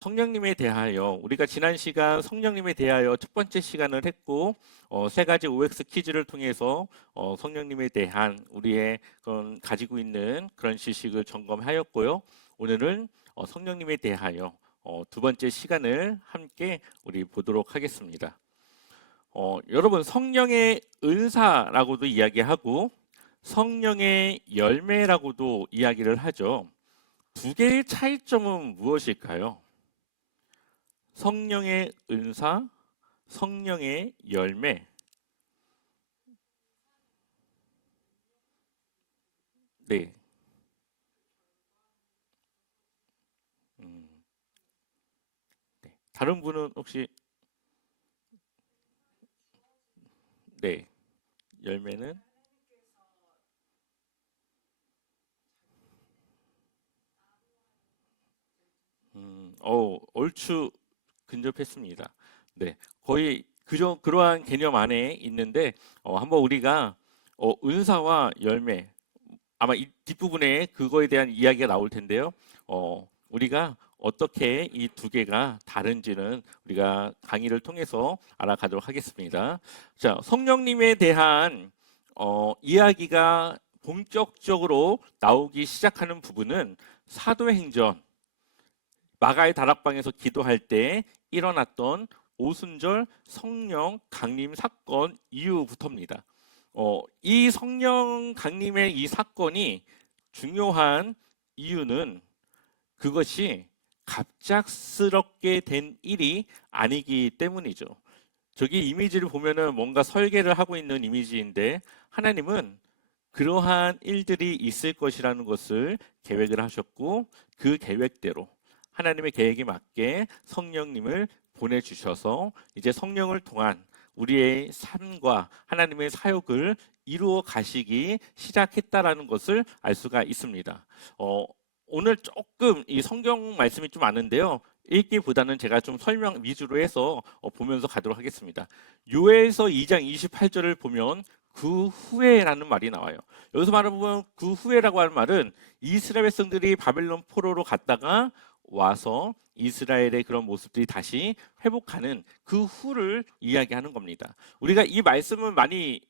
성령님에 대하여 우리가 지난 시간 성령님에 대하여 첫 번째 시간을 했고 어, 세 가지 OX 퀴즈를 통해서 어, 성령님에 대한 우리의 그런 가지고 있는 그런 지식을 점검하였고요. 오늘은 어, 성령님에 대하여 어, 두 번째 시간을 함께 우리 보도록 하겠습니다. 어, 여러분 성령의 은사라고도 이야기하고 성령의 열매라고도 이야기를 하죠. 두 개의 차이점은 무엇일까요? 성령의 은사, 성령의 열매. 네. 음, 네. 다른 분은 혹시 네. 열매는 음, 어, 얼추 근접했습니다. 네, 거의 그저 그러한 개념 안에 있는데 어, 한번 우리가 어, 은사와 열매 아마 이 뒷부분에 그거에 대한 이야기가 나올 텐데요. 어, 우리가 어떻게 이 두 개가 다른지는 우리가 강의를 통해서 알아가도록 하겠습니다. 자, 성령님에 대한 어, 이야기가 본격적으로 나오기 시작하는 부분은 사도행전 마가의 다락방에서 기도할 때 일어났던 오순절 성령 강림 사건 이후부터입니다. 어, 이 성령 강림의 이 사건이 중요한 이유는 그것이 갑작스럽게 된 일이 아니기 때문이죠. 저기 이미지를 보면은 뭔가 설계를 하고 있는 이미지인데 하나님은 그러한 일들이 있을 것이라는 것을 계획을 하셨고 그 계획대로 하나님의 계획에 맞게 성령님을 보내주셔서 이제 성령을 통한 우리의 삶과 하나님의 사역을 이루어 가시기 시작했다라는 것을 알 수가 있습니다. 어, 오늘 조금 이 성경 말씀이 좀 많은데요. 읽기보다는 제가 좀 설명 위주로 해서 어, 보면서 가도록 하겠습니다. 요에서 2장 28절을 보면 그 후에라는 말이 나와요. 여기서 말하면 그 후에라고 하는 말은 이스라엘 백성들이 바벨론 포로로 갔다가 와서 이스라엘의 그런 모습들이 다시 회복하는 그 후를 이야기하는 겁니다. 우리가 이 말씀은 많이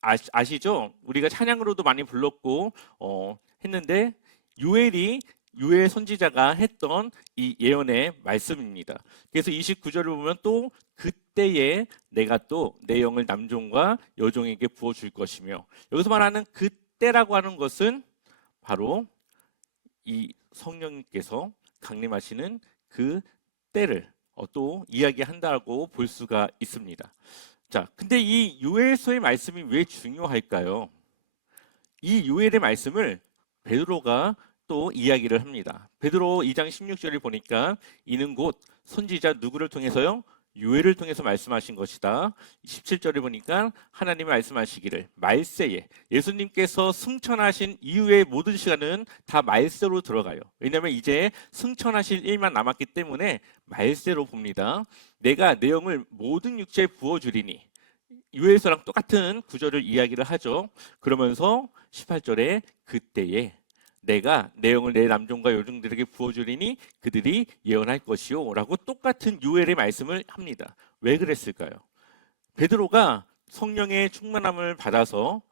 아시, 죠 우리가 찬양으로도 많이 불렀고 어, 했는데 요엘이 요엘 선지자가 했던 이 예언의 말씀입니다. 그래서 29절을 보면 또 그때에 내가 또 내 영을 남종과 여종에게 부어 줄 것이며 여기서 말하는 그때라고 하는 것은 바로 이 성령님께서 강림하시는 그 때를 어, 또 이야기한다고 볼 수가 있습니다. 자, 근데 이 요엘서의 말씀이 왜 중요할까요? 이 요엘의 말씀을 베드로가 또 이야기를 합니다. 베드로 2장 16절을 보니까 이는 곧 선지자 누구를 통해서요? 요엘을 통해서 말씀하신 것이다. 17절에 보니까 하나님이 말씀하시기를 말세에 예수님께서 승천하신 이후의 모든 시간은 다 말세로 들어가요. 왜냐하면 이제 승천하실 일만 남았기 때문에 말세로 봅니다. 내가 내 영을 모든 육체에 부어주리니 요엘서랑 똑같은 구절을 이야기를 하죠. 그러면서 18절에 그때에 내가 내용을 내 남종과 여종들에게 부어주리니 그들이 예언할 것이요 라고 똑같은 요엘의 말씀을 합니다. 왜 그랬을까요? 베드로가 성령의 충만함을 받아서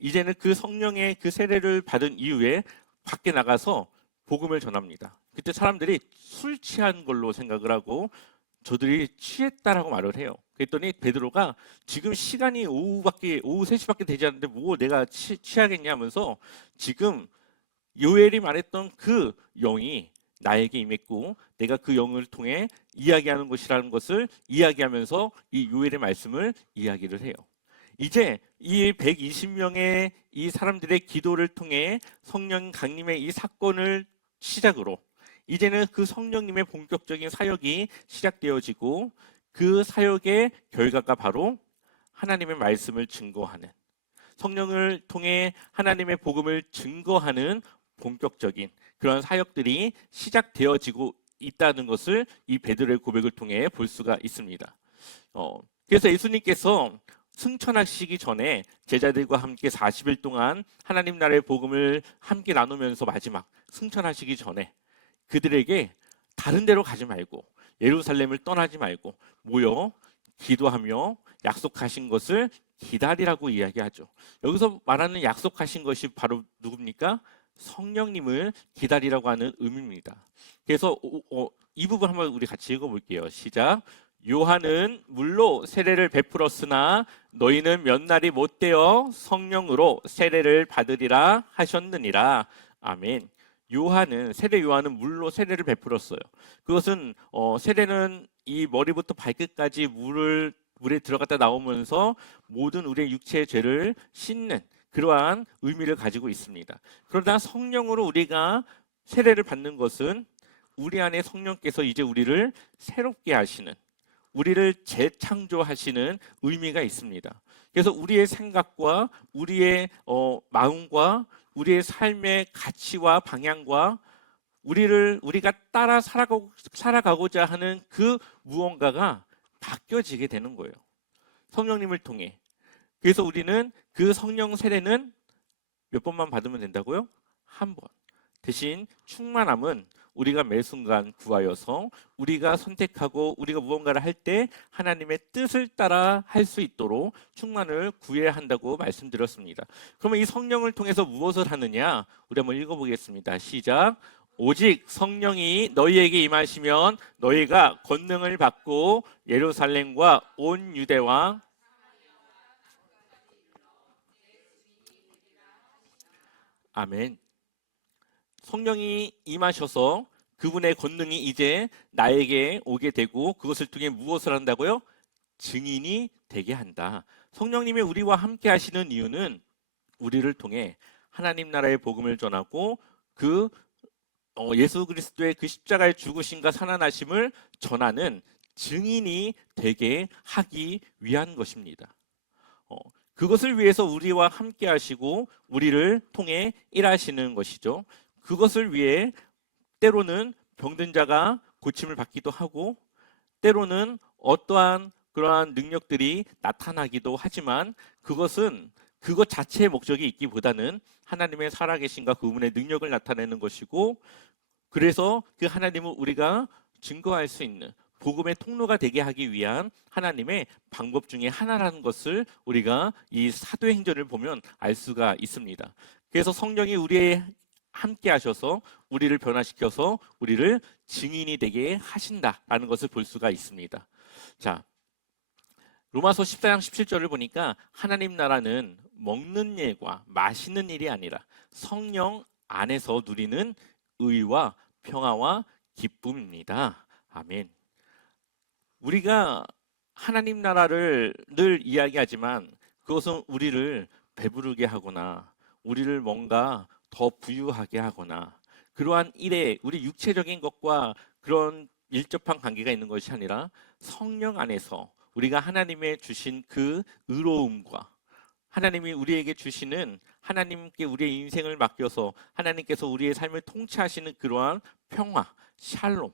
이제는 그 성령의 그 세례를 받은 이후에 밖에 나가서 복음을 전합니다. 그때 사람들이 술 취한 걸로 생각을 하고 저들이 취했다라고 말을 해요. 그랬더니 베드로가 지금 시간이 오후밖에 오후 3시밖에 되지 않는데 뭐 내가 취, 취하겠냐 하면서 지금 요엘이 말했던 그 영이 나에게 임했고 내가 그 영을 통해 이야기하는 것이라는 것을 이야기하면서 이 요엘의 말씀을 이야기를 해요. 이제 이 120명의 이 사람들의 기도를 통해 성령 강림의 이 사건을 시작으로 이제는 그 성령님의 본격적인 사역이 시작되어지고 그 사역의 결과가 바로 하나님의 말씀을 증거하는 성령을 통해 하나님의 복음을 증거하는 본격적인 그런 사역들이 시작되어지고 있다는 것을 이 베드로의 고백을 통해 볼 수가 있습니다. 어, 그래서 예수님께서 승천하시기 전에 제자들과 함께 40일 동안 하나님 나라의 복음을 함께 나누면서 마지막 승천하시기 전에 그들에게 다른 데로 가지 말고 예루살렘을 떠나지 말고 모여 기도하며 약속하신 것을 기다리라고 이야기하죠. 여기서 말하는 약속하신 것이 바로 누굽니까? 성령님을 기다리라고 하는 의미입니다. 그래서 이 부분 한번 우리 같이 읽어볼게요. 시작. 요한은 물로 세례를 베풀었으나 너희는 몇 날이 못 되어 성령으로 세례를 받으리라 하셨느니라. 아멘. 요한은 세례 요한은 물로 세례를 베풀었어요. 그것은 어, 세례는 이 머리부터 발끝까지 물을 물에 들어갔다 나오면서 모든 우리의 육체의 죄를 씻는 그러한 의미를 가지고 있습니다. 그러나 성령으로 우리가 세례를 받는 것은 우리 안에 성령께서 이제 우리를 새롭게 하시는 우리를 재창조하시는 의미가 있습니다. 그래서 우리의 생각과 우리의 어, 마음과 우리의 삶의 가치와 방향과 우리를 우리가 따라 살아가고, 살아가고자 하는 그 무언가가 바뀌어지게 되는 거예요. 성령님을 통해. 그래서 우리는 그 성령 세례는 몇 번만 받으면 된다고요? 한 번. 대신 충만함은 우리가 매 순간 구하여서 우리가 선택하고 우리가 무언가를 할 때 하나님의 뜻을 따라 할 수 있도록 충만을 구해야 한다고 말씀드렸습니다. 그러면 이 성령을 통해서 무엇을 하느냐? 우리 한번 읽어보겠습니다. 시작. 오직 성령이 너희에게 임하시면 너희가 권능을 받고 예루살렘과 온 유대와 아멘. 성령이 임하셔서 그분의 권능이 이제 나에게 오게 되고 그것을 통해 무엇을 한다고요? 증인이 되게 한다. 성령님이 우리와 함께 하시는 이유는 우리를 통해 하나님 나라의 복음을 전하고 그 어, 예수 그리스도의 그 십자가의 죽으심과 살아나심을 전하는 증인이 되게 하기 위한 것입니다. 어, 그것을 위해서 우리와 함께 하시고 우리를 통해 일하시는 것이죠. 그것을 위해 때로는 병든 자가 고침을 받기도 하고 때로는 어떠한 그러한 능력들이 나타나기도 하지만 그것은 그것 자체의 목적이 있기보다는 하나님의 살아계신과 그분의 능력을 나타내는 것이고 그래서 그 하나님을 우리가 증거할 수 있는 복음의 통로가 되게 하기 위한 하나님의 방법 중에 하나라는 것을 우리가 이 사도행전을 보면 알 수가 있습니다. 그래서 성령이 우리의 함께 하셔서 우리를 변화시켜서 우리를 증인이 되게 하신다라는 것을 볼 수가 있습니다. 자, 로마서 14장 17절을 보니까 하나님 나라는 먹는 일과 마시는 일이 아니라 성령 안에서 누리는 의와 평화와 기쁨입니다. 아멘. 우리가 하나님 나라를 늘 이야기하지만 그것은 우리를 배부르게 하거나 우리를 뭔가 더 부유하게 하거나 그러한 일에 우리 육체적인 것과 그런 일접한 관계가 있는 것이 아니라 성령 안에서 우리가 하나님의 주신 그 의로움과 하나님이 우리에게 주시는 하나님께 우리의 인생을 맡겨서 하나님께서 우리의 삶을 통치하시는 그러한 평화, 샬롬,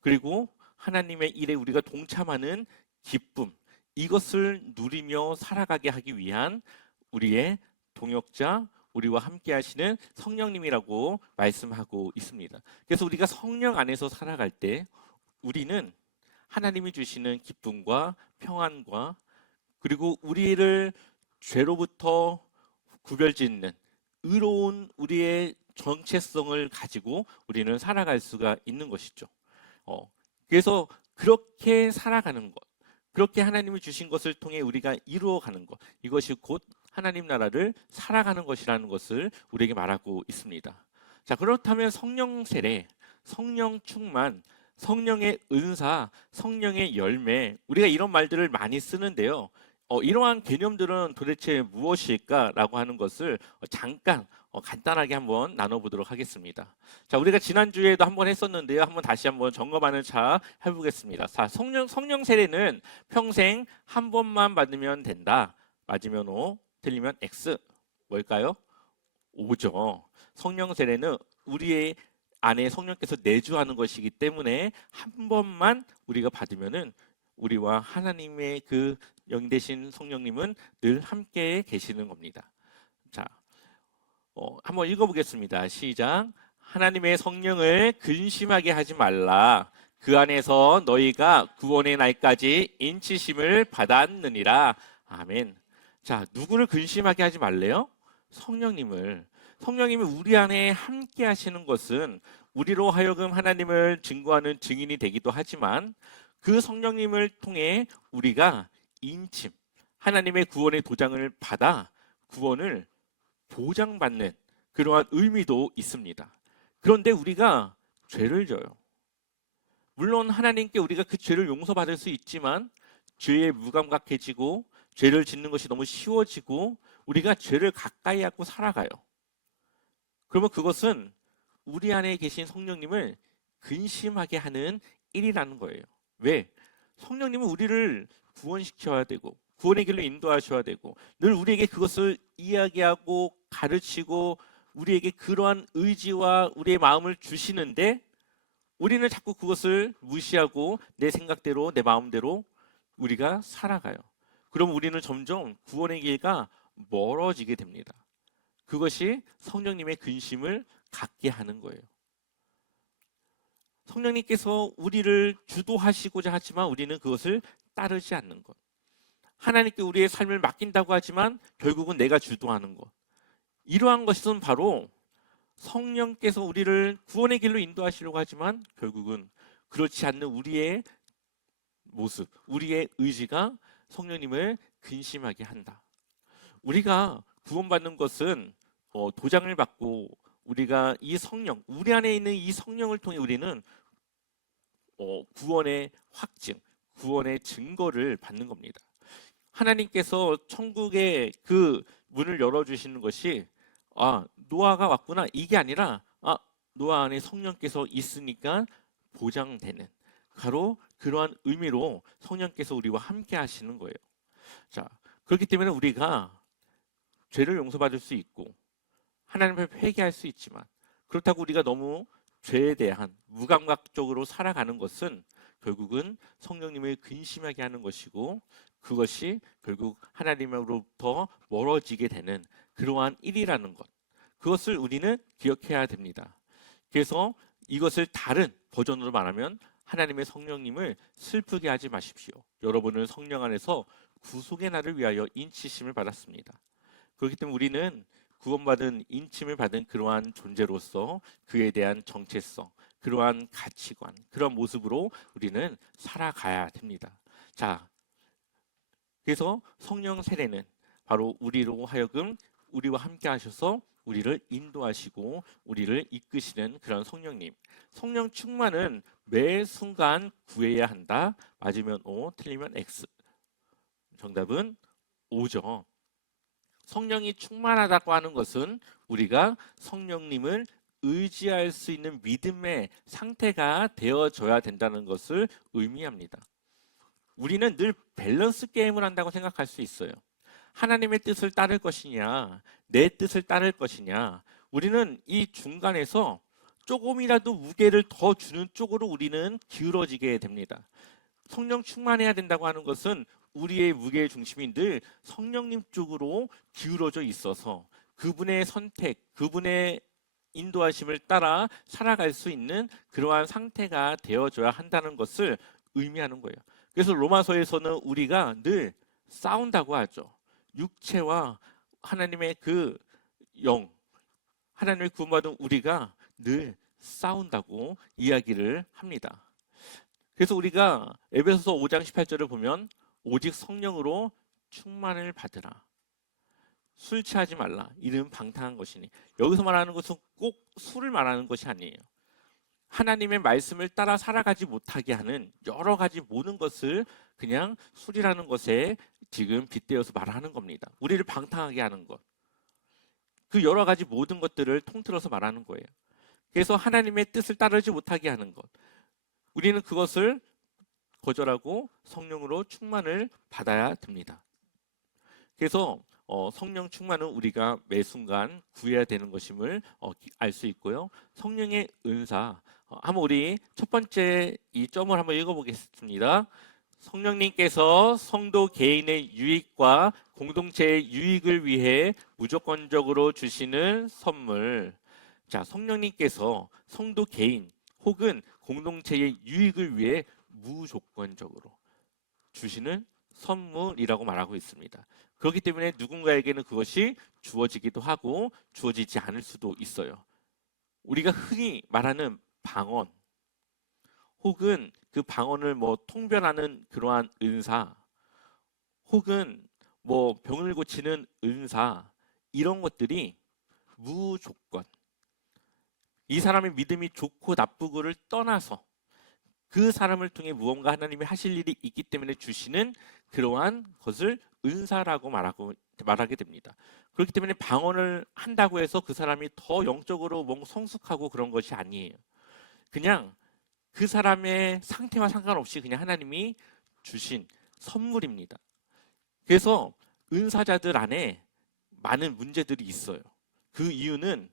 그리고 하나님의 일에 우리가 동참하는 기쁨, 이것을 누리며 살아가게 하기 위한 우리의 동역자, 우리와 함께 하시는 성령님이라고 말씀하고 있습니다. 그래서 우리가 성령 안에서 살아갈 때 우리는 하나님이 주시는 기쁨과 평안과 그리고 우리를 죄로부터 구별짓는 의로운 우리의 정체성을 가지고 우리는 살아갈 수가 있는 것이죠. 어, 그래서 그렇게 살아가는 것, 그렇게 하나님이 주신 것을 통해 우리가 이루어가는 것, 이것이 곧 하나님 나라를 살아가는 것이라는 것을 우리에게 말하고 있습니다. 자, 그렇다면 성령 세례, 성령 충만, 성령의 은사, 성령의 열매, 우리가 이런 말들을 많이 쓰는데요. 어, 이러한 개념들은 도대체 무엇일까라고 하는 것을 잠깐 어, 간단하게 한번 나눠보도록 하겠습니다. 자, 우리가 지난 주에도 한번 했었는데요. 한번 다시 한번 점검하는 차 해보겠습니다. 자, 성령 성령 세례는 평생 한 번만 받으면 된다. 맞으면 O, 틀리면 X. 뭘까요? O죠. 성령 세례는 우리의 안에 성령께서 내주하는 것이기 때문에 한 번만 우리가 받으면은 우리와 하나님의 그 영되신 성령님은 늘 함께 계시는 겁니다. 자, 어, 한번 읽어보겠습니다. 시작. 하나님의 성령을 근심하게 하지 말라. 그 안에서 너희가 구원의 날까지 인치심을 받았느니라. 아멘. 자, 누구를 근심하게 하지 말래요? 성령님을. 성령님이 우리 안에 함께 하시는 것은 우리로 하여금 하나님을 증거하는 증인이 되기도 하지만 그 성령님을 통해 우리가 인침, 하나님의 구원의 도장을 받아 구원을 보장받는 그러한 의미도 있습니다. 그런데 우리가 죄를 져요. 물론 하나님께 우리가 그 죄를 용서받을 수 있지만 죄에 무감각해지고 죄를 짓는 것이 너무 쉬워지고 우리가 죄를 가까이 하고 살아가요. 그러면 그것은 우리 안에 계신 성령님을 근심하게 하는 일이라는 거예요. 왜? 성령님은 우리를 구원시켜야 되고 구원의 길로 인도하셔야 되고 늘 우리에게 그것을 이야기하고 가르치고 우리에게 그러한 의지와 우리의 마음을 주시는데 우리는 자꾸 그것을 무시하고 내 생각대로 내 마음대로 우리가 살아가요. 그럼 우리는 점점 구원의 길과 멀어지게 됩니다. 그것이 성령님의 근심을 갖게 하는 거예요. 성령님께서 우리를 주도하시고자 하지만 우리는 그것을 따르지 않는 것. 하나님께 우리의 삶을 맡긴다고 하지만 결국은 내가 주도하는 것. 이러한 것은 바로 성령께서 우리를 구원의 길로 인도하시려고 하지만 결국은 그렇지 않는 우리의 모습, 우리의 의지가 성령님을 근심하게 한다. 우리가 구원받는 것은 어, 도장을 받고 우리가 이 성령, 우리 안에 있는 이 성령을 통해 우리는 어, 구원의 확증, 구원의 증거를 받는 겁니다. 하나님께서 천국의 그 문을 열어주시는 것이 아 노아가 왔구나 이게 아니라 아 노아 안에 성령께서 있으니까 보장되는 바로 그러한 의미로 성령께서 우리와 함께 하시는 거예요. 자 그렇기 때문에 우리가 죄를 용서받을 수 있고 하나님 앞에 회개할 수 있지만 그렇다고 우리가 너무 죄에 대한 무감각적으로 살아가는 것은 결국은 성령님을 근심하게 하는 것이고 그것이 결국 하나님으로부터 멀어지게 되는 그러한 일이라는 것. 그것을 우리는 기억해야 됩니다. 그래서 이것을 다른 버전으로 말하면 하나님의 성령님을 슬프게 하지 마십시오. 여러분은 성령 안에서 구속의 날을 위하여 인치심을 받았습니다. 그렇기 때문에 우리는 구원받은 인침을 받은 그러한 존재로서 그에 대한 정체성, 그러한 가치관, 그런 모습으로 우리는 살아가야 됩니다. 자, 그래서 성령 세례는 바로 우리로 하여금 우리와 함께 하셔서 우리를 인도하시고 우리를 이끄시는 그런 성령님. 성령 충만은 매 순간 구해야 한다. 맞으면 O, 틀리면 X. 정답은 O죠. 성령이 충만하다고 하는 것은 우리가 성령님을 의지할 수 있는 믿음의 상태가 되어져야 된다는 것을 의미합니다. 우리는 늘 밸런스 게임을 한다고 생각할 수 있어요. 하나님의 뜻을 따를 것이냐, 내 뜻을 따를 것이냐. 우리는 이 중간에서 조금이라도 무게를 더 주는 쪽으로 우리는 기울어지게 됩니다. 성령 충만해야 된다고 하는 것은 우리의 무게의 중심이 늘 성령님 쪽으로 기울어져 있어서 그분의 선택, 그분의 인도하심을 따라 살아갈 수 있는 그러한 상태가 되어줘야 한다는 것을 의미하는 거예요. 그래서 로마서에서는 우리가 늘 싸운다고 하죠. 육체와 하나님의 그 영, 하나님을 구원받은 우리가 늘 싸운다고 이야기를 합니다. 그래서 우리가 에베소서 5장 18절을 보면 오직 성령으로 충만을 받으라. 술 취하지 말라. 이는 방탕한 것이니. 여기서 말하는 것은 꼭 술을 말하는 것이 아니에요. 하나님의 말씀을 따라 살아가지 못하게 하는 여러 가지 모든 것을 그냥 술이라는 것에 지금 빗대어서 말하는 겁니다. 우리를 방탕하게 하는 것. 그 여러 가지 모든 것들을 통틀어서 말하는 거예요. 그래서 하나님의 뜻을 따르지 못하게 하는 것. 우리는 그것을 거절하고 성령으로 충만을 받아야 됩니다. 그래서 어, 성령 충만은 우리가 매 순간 구해야 되는 것임을 어, 알 수 있고요. 성령의 은사 어, 한번 우리 첫 번째 이 점을 한번 읽어보겠습니다. 성령님께서 성도 개인의 유익과 공동체의 유익을 위해 무조건적으로 주시는 선물. 자, 성령님께서 성도 개인 혹은 공동체의 유익을 위해 무조건적으로 주시는 선물이라고 말하고 있습니다. 그렇기 때문에 누군가에게는 그것이 주어지기도 하고 주어지지 않을 수도 있어요. 우리가 흔히 말하는 방언 혹은 그 방언을 뭐 통변하는 그러한 은사 혹은 뭐 병을 고치는 은사 이런 것들이 무조건 이 사람의 믿음이 좋고 나쁘고를 떠나서 그 사람을 통해 무언가 하나님이 하실 일이 있기 때문에 주시는 그러한 것을 은사라고 말하고 말하게 됩니다. 그렇기 때문에 방언을 한다고 해서 그 사람이 더 영적으로 뭔 성숙하고 그런 것이 아니에요. 그냥 그 사람의 상태와 상관없이 그냥 하나님이 주신 선물입니다. 그래서 은사자들 안에 많은 문제들이 있어요. 그 이유는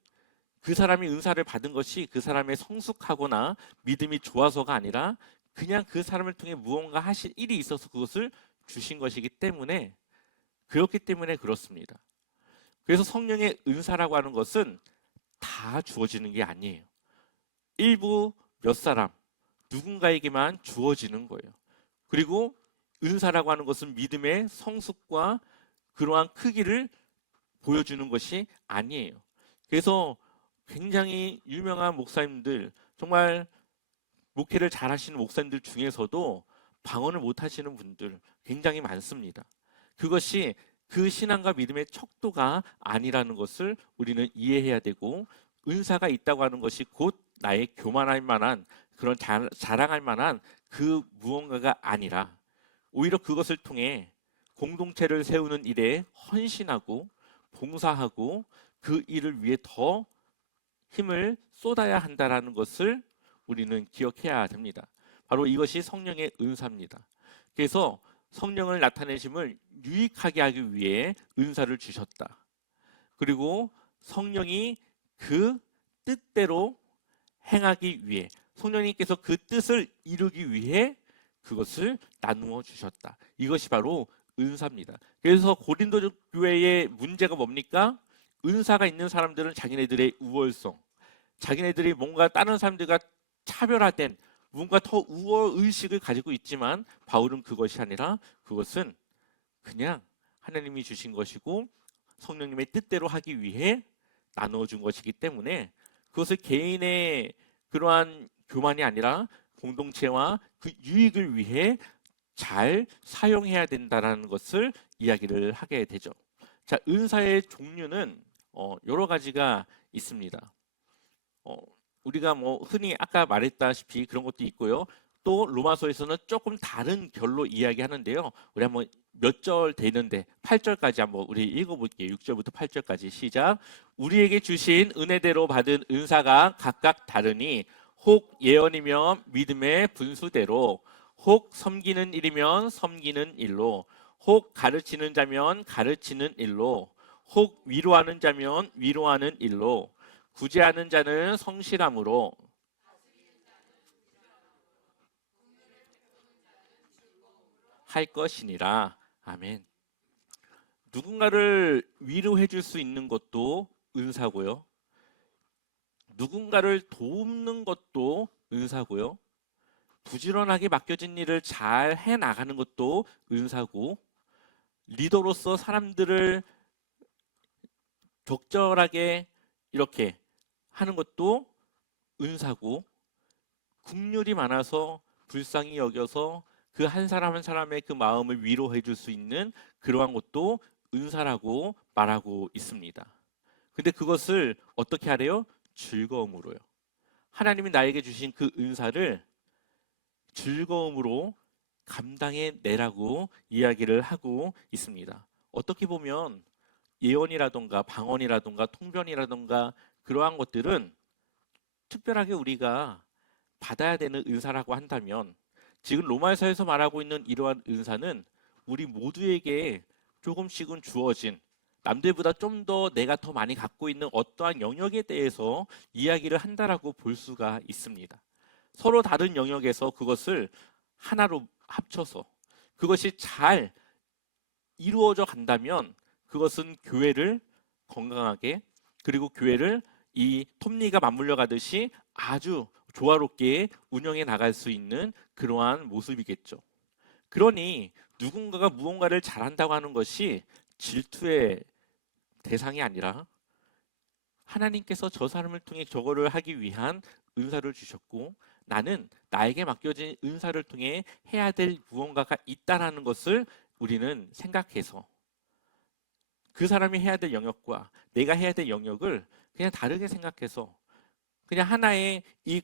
그 사람이 은사를 받은 것이 그 사람의 성숙하거나 믿음이 좋아서가 아니라 그냥 그 사람을 통해 무언가 하실 일이 있어서 그것을 주신 것이기 때문에 그렇기 때문에 그렇습니다. 그래서 성령의 은사라고 하는 것은 다 주어지는 게 아니에요. 일부 몇 사람 누군가에게만 주어지는 거예요. 그리고 은사라고 하는 것은 믿음의 성숙과 그러한 크기를 보여주는 것이 아니에요. 그래서 굉장히 유명한 목사님들, 정말 목회를 잘 하시는 목사님들 중에서도 방언을 못 하시는 분들 굉장히 많습니다. 그것이 그 신앙과 믿음의 척도가 아니라는 것을 우리는 이해해야 되고 은사가 있다고 하는 것이 곧 나의 교만할 만한 그런 자, 자랑할 만한 그 무언가가 아니라 오히려 그것을 통해 공동체를 세우는 일에 헌신하고 봉사하고 그 일을 위해 더 힘을 쏟아야 한다라는 것을 우리는 기억해야 됩니다. 바로 이것이 성령의 은사입니다. 그래서 성령을 나타내심을 유익하게 하기 위해 은사를 주셨다. 그리고 성령이 그 뜻대로 행하기 위해 성령님께서 그 뜻을 이루기 위해 그것을 나누어 주셨다. 이것이 바로 은사입니다. 그래서 고린도 교회의 문제가 뭡니까? 은사가 있는 사람들은 자기네들의 우월성, 자기네들이 뭔가 다른 사람들과 차별화된 뭔가 더 우월 의식을 가지고 있지만 바울은 그것이 아니라 그것은 그냥 하나님이 주신 것이고 성령님의 뜻대로 하기 위해 나누어 준 것이기 때문에 그것을 개인의 그러한 교만이 아니라 공동체와 그 유익을 위해 잘 사용해야 된다라는 것을 이야기를 하게 되죠. 자, 은사의 종류는 어, 여러 가지가 있습니다. 어, 우리가 뭐 흔히 아까 말했다시피 그런 것도 있고요. 또 로마서에서는 조금 다른 결로 이야기하는데요. 우리 한번 몇 절 되는데 8절까지 한번 우리 읽어볼게요. 6절부터 8절까지 시작. 우리에게 주신 은혜대로 받은 은사가 각각 다르니 혹 예언이면 믿음의 분수대로 혹 섬기는 일이면 섬기는 일로 혹 가르치는 자면 가르치는 일로 혹 위로하는 자면 위로하는 일로 구제하는 자는 성실함으로 할 것이니라. 아멘. 누군가를 위로해 줄 수 있는 것도 은사고요. 누군가를 돕는 것도 은사고요. 부지런하게 맡겨진 일을 잘 해 나가는 것도 은사고 리더로서 사람들을 적절하게 이렇게 하는 것도 은사고 국률이 많아서 불쌍히 여겨서 그 한 사람 한 사람의 그 마음을 위로해 줄 수 있는 그러한 것도 은사라고 말하고 있습니다. 근데 그것을 어떻게 하래요? 즐거움으로요. 하나님이 나에게 주신 그 은사를 즐거움으로 감당해 내라고 이야기를 하고 있습니다. 어떻게 보면 예언이라던가 방언이라던가 통변이라던가 그러한 것들은 특별하게 우리가 받아야 되는 은사라고 한다면 지금 로마서에서 말하고 있는 이러한 은사는 우리 모두에게 조금씩은 주어진 남들보다 좀 더 내가 더 많이 갖고 있는 어떠한 영역에 대해서 이야기를 한다라고 볼 수가 있습니다. 서로 다른 영역에서 그것을 하나로 합쳐서 그것이 잘 이루어져 간다면 그것은 교회를 건강하게 그리고 교회를 이 톱니가 맞물려 가듯이 아주 조화롭게 운영해 나갈 수 있는 그러한 모습이겠죠. 그러니 누군가가 무언가를 잘한다고 하는 것이 질투의 대상이 아니라 하나님께서 저 사람을 통해 저거를 하기 위한 은사를 주셨고 나는 나에게 맡겨진 은사를 통해 해야 될 무언가가 있다라는 것을 우리는 생각해서 그 사람이 해야 될 영역과 내가 해야 될 영역을 그냥 다르게 생각해서 그냥 하나의 이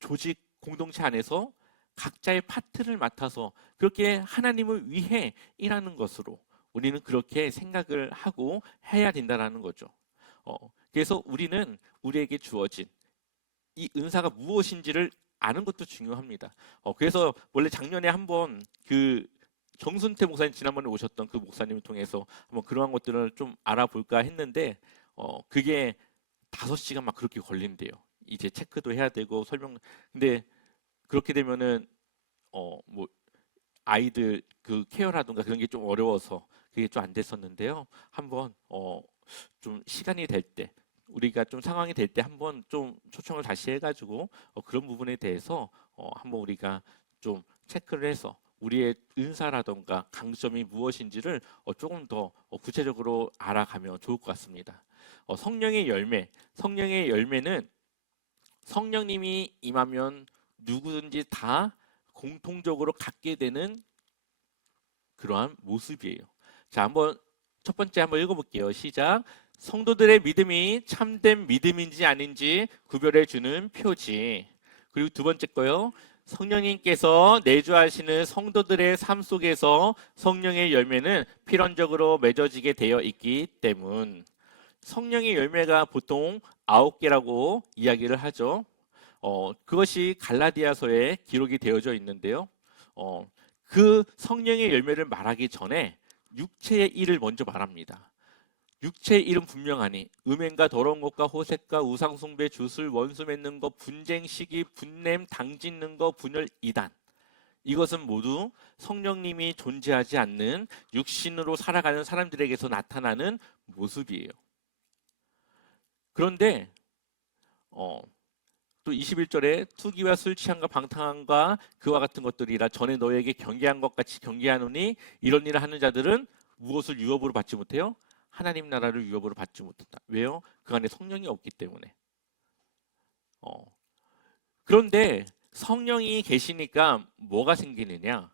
조직 공동체 안에서 각자의 파트를 맡아서 그렇게 하나님을 위해 일하는 것으로 우리는 그렇게 생각을 하고 해야 된다라는 거죠. 어, 그래서 우리는 우리에게 주어진 이 은사가 무엇인지를 아는 것도 중요합니다. 어, 그래서 원래 작년에 한번 그 정순태 목사님 지난번에 오셨던 그 목사님을 통해서 한번 그러한 것들을 좀 알아볼까 했는데 어, 그게 다섯 시간 막 그렇게 걸린대요. 이제 체크도 해야 되고 설명. 근데 그렇게 되면은 어 뭐 아이들 그 케어라든가 그런 게 좀 어려워서 그게 좀 안 됐었는데요. 한번 어 좀 시간이 될 때 우리가 좀 상황이 될 때 한번 좀 초청을 다시 해가지고 어, 그런 부분에 대해서 어, 한번 우리가 좀 체크를 해서 우리의 은사라던가 강점이 무엇인지를 어, 조금 더 어, 구체적으로 알아가면 좋을 것 같습니다. 어, 성령의 열매, 성령의 열매는 성령님이 임하면 누구든지 다 공통적으로 갖게 되는 그러한 모습이에요. 자, 한번 첫 번째 한번 읽어볼게요. 시작. 성도들의 믿음이 참된 믿음인지 아닌지 구별해 주는 표지. 그리고 두 번째 거요. 성령님께서 내주하시는 성도들의 삶 속에서 성령의 열매는 필연적으로 맺어지게 되어 있기 때문. 성령의 열매가 보통 아홉 개라고 이야기를 하죠. 어, 그것이 갈라디아서에 기록이 되어져 있는데요. 어, 그 성령의 열매를 말하기 전에 육체의 일을 먼저 말합니다. 육체의 일은 분명하니 음행과 더러운 것과 호색과 우상숭배, 주술, 원수 맺는 것, 분쟁, 시기, 분냄, 당짓는 것, 분열, 이단. 이것은 모두 성령님이 존재하지 않는 육신으로 살아가는 사람들에게서 나타나는 모습이에요. 그런데 어, 또 21절에 투기와 술 취함과 방탕함과 그와 같은 것들이라 전에 너에게 경계한 것 같이 경계하노니 이런 일을 하는 자들은 무엇을 유업으로 받지 못해요? 하나님 나라를 유업으로 받지 못한다. 왜요? 그 안에 성령이 없기 때문에. 어. 그런데 성령이 계시니까 뭐가 생기느냐?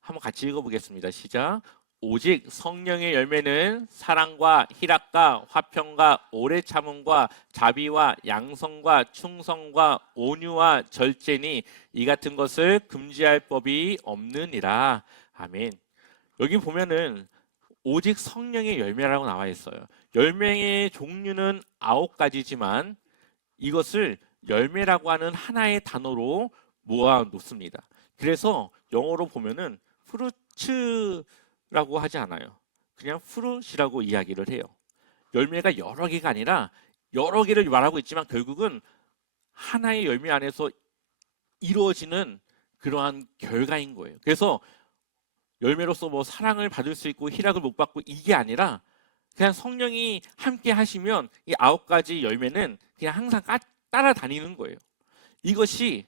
한번 같이 읽어보겠습니다. 시작. 오직 성령의 열매는 사랑과 희락과 화평과 오래 참음과 자비와 양성과 충성과 온유와 절제니 이 같은 것을 금지할 법이 없느니라. 아멘. 여기 보면은 오직 성령의 열매라고 나와 있어요. 열매의 종류는 아홉 가지지만 이것을 열매라고 하는 하나의 단어로 모아 놓습니다. 그래서 영어로 보면은 프루츠 라고 하지 않아요. 그냥 프루시라고 이야기를 해요. 열매가 여러 개가 아니라 여러 개를 말하고 있지만 결국은 하나의 열매 안에서 이루어지는 그러한 결과인 거예요. 그래서 열매로서 뭐 사랑을 받을 수 있고 희락을 못 받고 이게 아니라 그냥 성령이 함께 하시면 이 아홉 가지 열매는 그냥 항상 따, 따라다니는 거예요. 이것이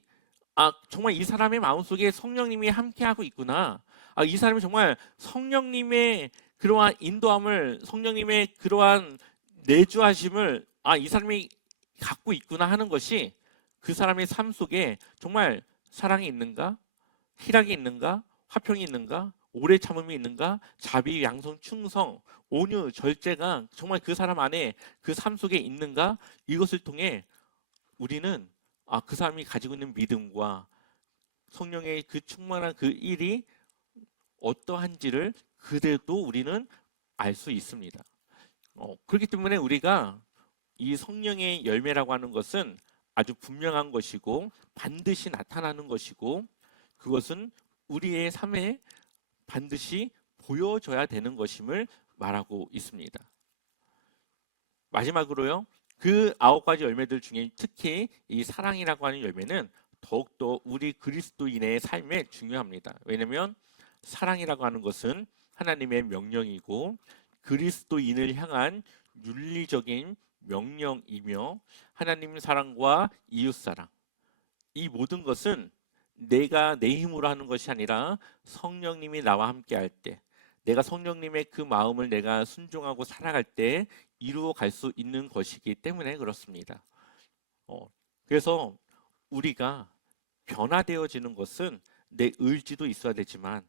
아 정말 이 사람의 마음속에 성령님이 함께 하고 있구나. 아 이 사람이 정말 성령님의 그러한 인도함을 성령님의 그러한 내주하심을 아 이 사람이 갖고 있구나 하는 것이 그 사람의 삶 속에 정말 사랑이 있는가? 희락이 있는가? 화평이 있는가? 오래 참음이 있는가? 자비, 양성, 충성, 온유, 절제가 정말 그 사람 안에 그 삶 속에 있는가? 이것을 통해 우리는 아, 그 사람이 가지고 있는 믿음과 성령의 그 충만한 그 일이 어떠한지를 그대도 우리는 알 수 있습니다. 어, 그렇기 때문에 우리가 이 성령의 열매라고 하는 것은 아주 분명한 것이고 반드시 나타나는 것이고 그것은 우리의 삶에 반드시 보여져야 되는 것임을 말하고 있습니다. 마지막으로요. 그 아홉 가지 열매들 중에 특히 이 사랑이라고 하는 열매는 더욱더 우리 그리스도인의 삶에 중요합니다. 왜냐하면 사랑이라고 하는 것은 하나님의 명령이고 그리스도인을 향한 윤리적인 명령이며 하나님 사랑과 이웃 사랑 이 모든 것은 내가 내 힘으로 하는 것이 아니라 성령님이 나와 함께 할 때 내가 성령님의 그 마음을 내가 순종하고 살아갈 때 이루어 갈 수 있는 것이기 때문에 그렇습니다. 어, 그래서 우리가 변화되어지는 것은 내 의지도 있어야 되지만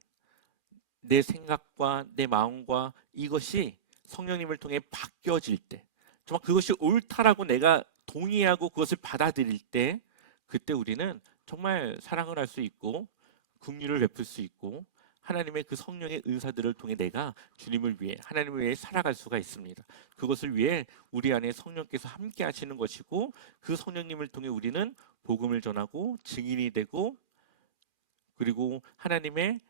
내 생각과 내 마음과 이것이 성령님을 통해 바뀌어질 때 정말 그것이 옳다라고 내가 동의하고 그것을 받아들일 때 그때 우리는 정말 사랑을 할 수 있고 긍휼을 베풀 수 있고 하나님의 그 성령의 은사들을 통해 내가 주님을 위해 하나님을 위해 살아갈 수가 있습니다. 그것을 위해 우리 안에 성령께서 함께 하시는 것이고 그 성령님을 통해 우리는 복음을 전하고 증인이 되고 그리고 하나님의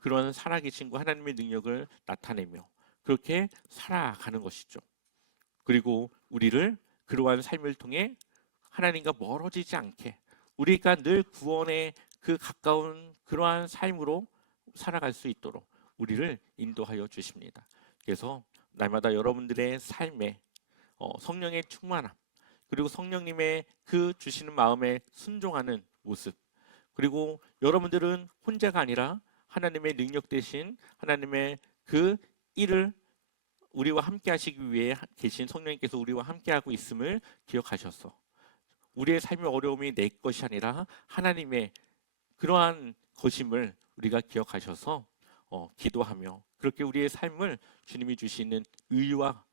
그런 살아계신 과 하나님의 능력을 나타내며 그렇게 살아가는 것이죠. 그리고 우리를 그러한 삶을 통해 하나님과 멀어지지 않게 우리가 늘 구원의 그 가까운 그러한 삶으로 살아갈 수 있도록 우리를 인도하여 주십니다. 그래서 날마다 여러분들의 삶에 어, 성령의 충만함 그리고 성령님의 그 주시는 마음에 순종하는 모습 그리고 여러분들은 혼자가 아니라 하나님의 능력 대신 하나님의 그 일을 우리와 함께 하시기 위해 계신 성령님께서 우리와 함께 하고 있음을 기억하셔서 우리의 삶의 어려움이 내 것이 아니라 하나님의 그러한 것임을 우리가 기억하셔서 어, 기도하며 그렇게 우리의 삶을 주님이 주시는 의와